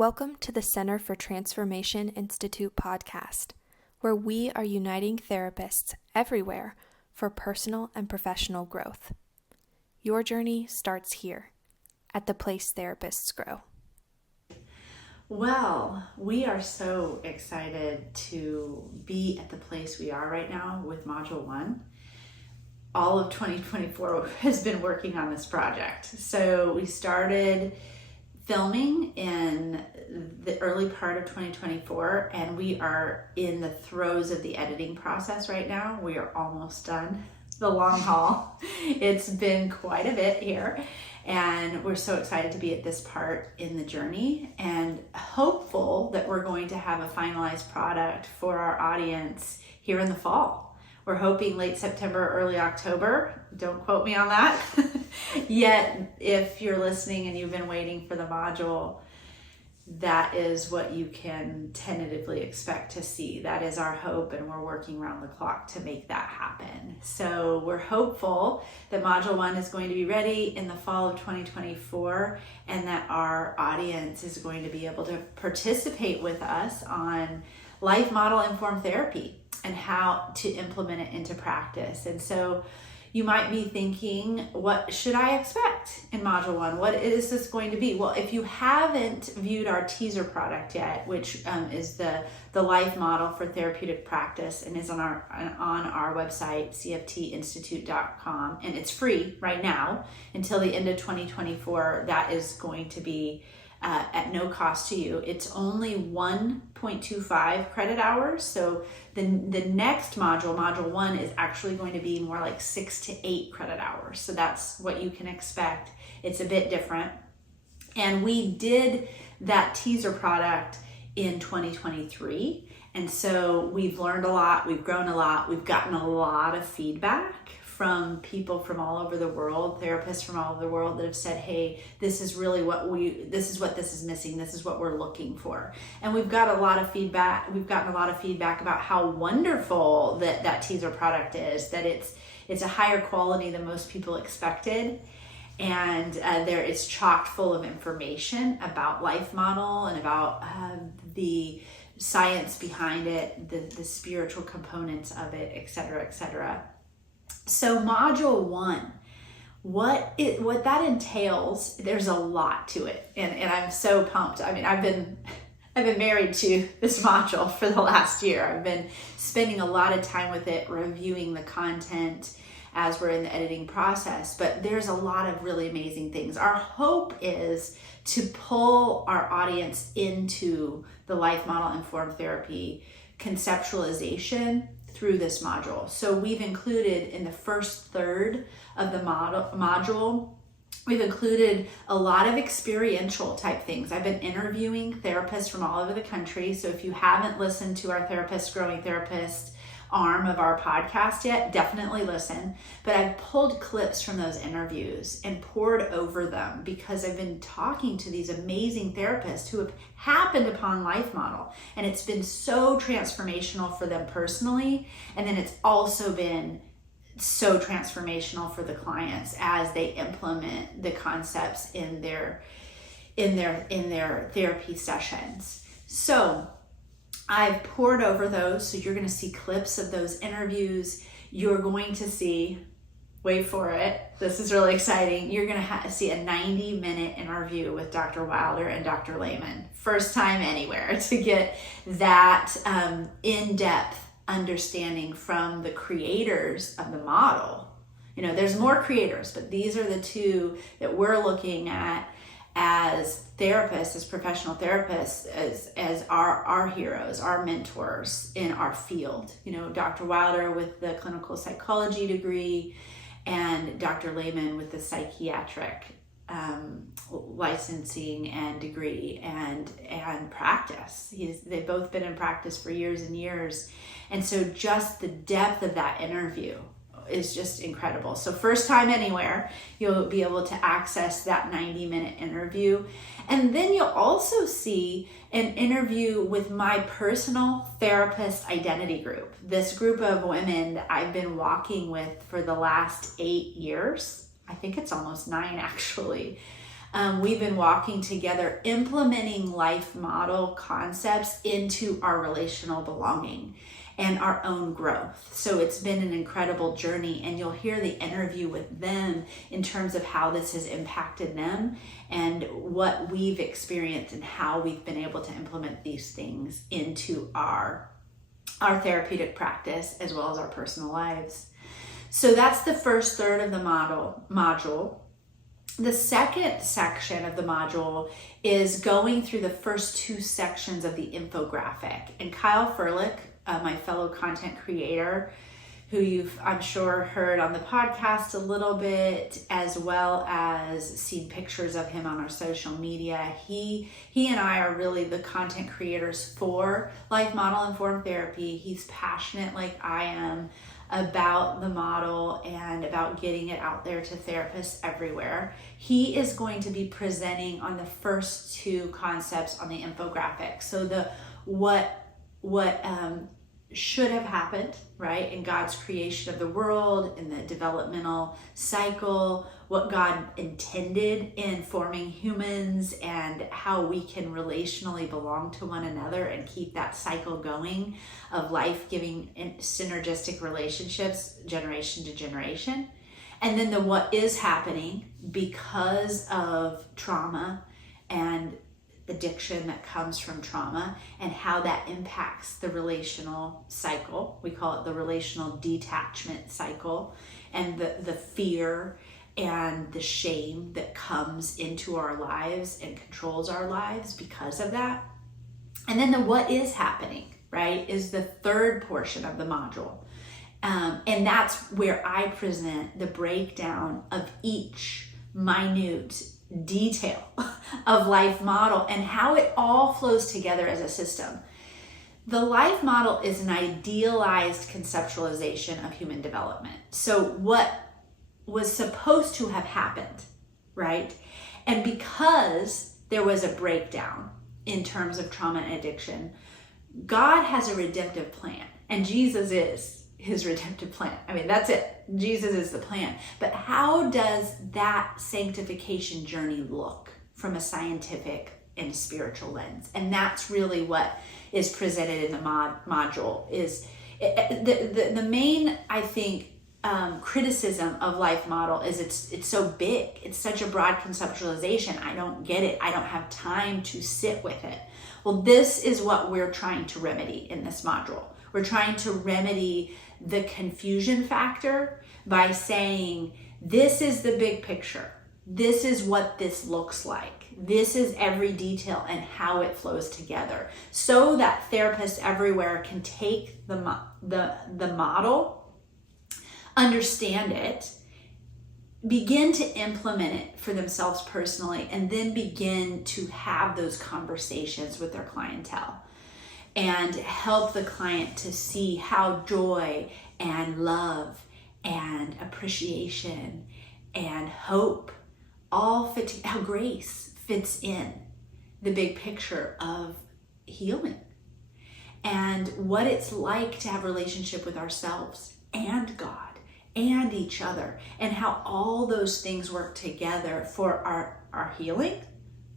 Welcome to the Center for Transformation Institute podcast, where we are uniting therapists everywhere for personal and professional growth. Your journey starts here, at the place therapists grow. Well, we are so excited to be at the place we are right now with Module 1. All of 2024 has been working on this project. So we started filming in the early part of 2024, and we are in the throes of the editing process right now. We are almost done. The long haul. It's been quite a bit here, and we're so excited to be at this part in the journey and hopeful that we're going to have a finalized product for our audience here in the fall. We're hoping late September, early October. Don't quote me on that. Yet, if you're listening and you've been waiting for the module, that is what you can tentatively expect to see. That is our hope, and we're working around the clock to make that happen. So we're hopeful that Module 1 is going to be ready in the fall of 2024, and that our audience is going to be able to participate with us on life model informed therapy and how to implement it into practice. And so you might be thinking, what should I expect in Module 1? What is this going to be? Well, if you haven't viewed our teaser product yet, which is the life model for therapeutic practice and is on our website, cftinstitute.com, and it's free right now until the end of 2024, that is going to be at no cost to you. It's only 1.25 credit hours. So the next module, Module 1, is actually going to be more like 6 to 8 credit hours. So that's what you can expect. It's a bit different. And we did that teaser product in 2023. And so we've learned a lot, we've grown a lot, we've gotten a lot of feedback from people from all over the world, therapists from all over the world that have said, hey, this is really this is missing, this is what we're looking for. And we've got a lot of feedback, we've gotten a lot of feedback about how wonderful that teaser product is, that it's a higher quality than most people expected. And there is chock full of information about life model and about the science behind it, the spiritual components of it, et cetera, et cetera. So Module 1, what that entails, there's a lot to it, and I'm so pumped. I mean, I've been married to this module for the last year. I've been spending a lot of time with it, reviewing the content as we're in the editing process, but there's a lot of really amazing things. Our hope is to pull our audience into the life model informed therapy conceptualization through this module. So we've included in the first third of the module, we've included a lot of experiential type things. I've been interviewing therapists from all over the country. So if you haven't listened to our Growing Therapist arm of our podcast yet, definitely listen. But I've pulled clips from those interviews and poured over them because I've been talking to these amazing therapists who have happened upon life model, and it's been so transformational for them personally, and then it's also been so transformational for the clients as they implement the concepts in their therapy sessions. So I've poured over those, so you're going to see clips of those interviews. You're going to see, wait for it, this is really exciting, you're going to see a 90-minute interview with Dr. Wilder and Dr. Lehman. First time anywhere to get that in-depth understanding from the creators of the model. You know, there's more creators, but these are the two that we're looking at as therapists, as professional therapists, as our heroes, our mentors in our field. You know, Dr. Wilder with the clinical psychology degree and Dr. Lehman with the psychiatric licensing and degree and practice. They've both been in practice for years and years. And so just the depth of that interview is just incredible. So first time anywhere, you'll be able to access that 90-minute interview. And then you'll also see an interview with my personal therapist identity group. This group of women that I've been walking with for the last 8 years. I think it's almost 9 actually. we've been walking together, implementing life model concepts into our relational belonging and our own growth. So it's been an incredible journey, and you'll hear the interview with them in terms of how this has impacted them and what we've experienced and how we've been able to implement these things into our therapeutic practice as well as our personal lives. So that's the first third of the module. The second section of the module is going through the first two sections of the infographic. And Kyle Furlick, my fellow content creator, who you've, I'm sure, heard on the podcast a little bit, as well as seen pictures of him on our social media. He and I are really the content creators for Life Model Informed Therapy. He's passionate, like I am, about the model and about getting it out there to therapists everywhere. He is going to be presenting on the first two concepts on the infographic. So the what should have happened, right, in God's creation of the world, in the developmental cycle, what God intended in forming humans, and how we can relationally belong to one another and keep that cycle going of life-giving and synergistic relationships generation to generation. And then the what is happening because of trauma and addiction that comes from trauma, and how that impacts the relational cycle. We call it the relational detachment cycle, and the fear and the shame that comes into our lives and controls our lives because of that. And then the what is happening, right, is the third portion of the module. And that's where I present the breakdown of each minute detail of life model and how it all flows together as a system. The life model is an idealized conceptualization of human development. So what was supposed to have happened, right? And because there was a breakdown in terms of trauma and addiction, God has a redemptive plan, and Jesus is his redemptive plan. I mean, that's it. Jesus is the plan. But how does that sanctification journey look from a scientific and spiritual lens? And that's really what is presented in the module. Is the main, I think, criticism of Life Model is it's so big. It's such a broad conceptualization. I don't get it. I don't have time to sit with it. Well, this is what we're trying to remedy in this module. We're trying to remedy the confusion factor by saying, this is the big picture. This is what this looks like. This is every detail and how it flows together, so that therapists everywhere can take the model, understand it, begin to implement it for themselves personally, and then begin to have those conversations with their clientele and help the client to see how joy and love and appreciation and hope all fit, how grace fits in the big picture of healing, and what it's like to have a relationship with ourselves and God and each other, and how all those things work together for our healing,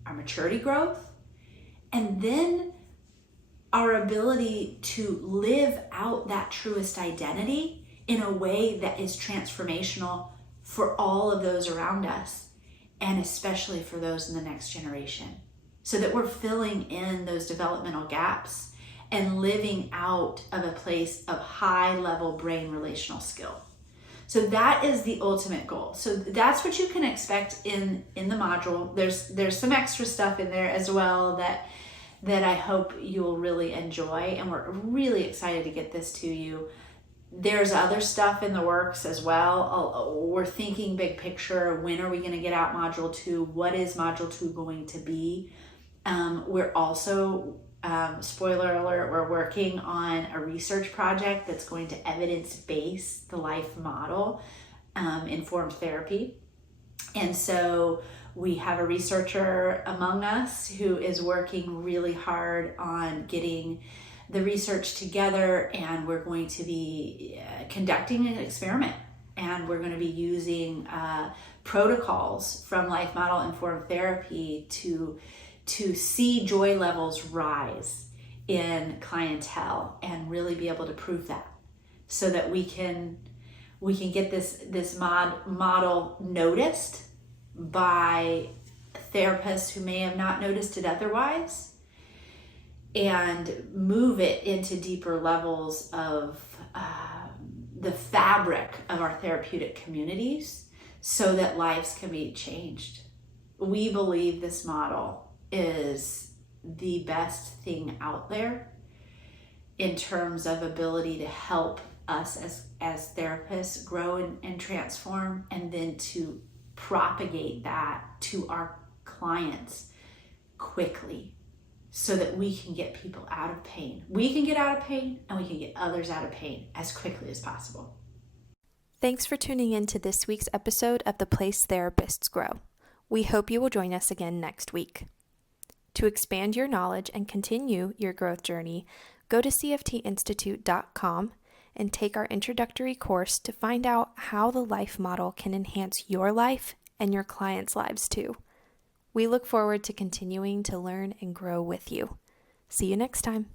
our maturity growth, and then our ability to live out that truest identity in a way that is transformational for all of those around us, and especially for those in the next generation, so that we're filling in those developmental gaps and living out of a place of high level brain relational skill. So that is the ultimate goal. So that's what you can expect in the module. There's some extra stuff in there as well that I hope you'll really enjoy, and we're really excited to get this to you. There's other stuff in the works as well. We're thinking big picture. When are we going to get out Module 2? What is Module 2 going to be? We're also, spoiler alert, we're working on a research project that's going to evidence-base the life model, informed therapy. And so we have a researcher among us who is working really hard on getting the research together, and we're going to be conducting an experiment, and we're going to be using protocols from Life Model Informed Therapy to see joy levels rise in clientele and really be able to prove that, so that we can get this model noticed by therapists who may have not noticed it otherwise, and move it into deeper levels of the fabric of our therapeutic communities, so that lives can be changed. We believe this model is the best thing out there in terms of ability to help us as therapists grow and transform, and then to propagate that to our clients quickly, so that we can get people out of pain. We can get out of pain, and we can get others out of pain as quickly as possible. Thanks for tuning in to this week's episode of The Place Therapists Grow. We hope you will join us again next week. To expand your knowledge and continue your growth journey, go to cftinstitute.com and take our introductory course to find out how the life model can enhance your life and your clients' lives too. We look forward to continuing to learn and grow with you. See you next time.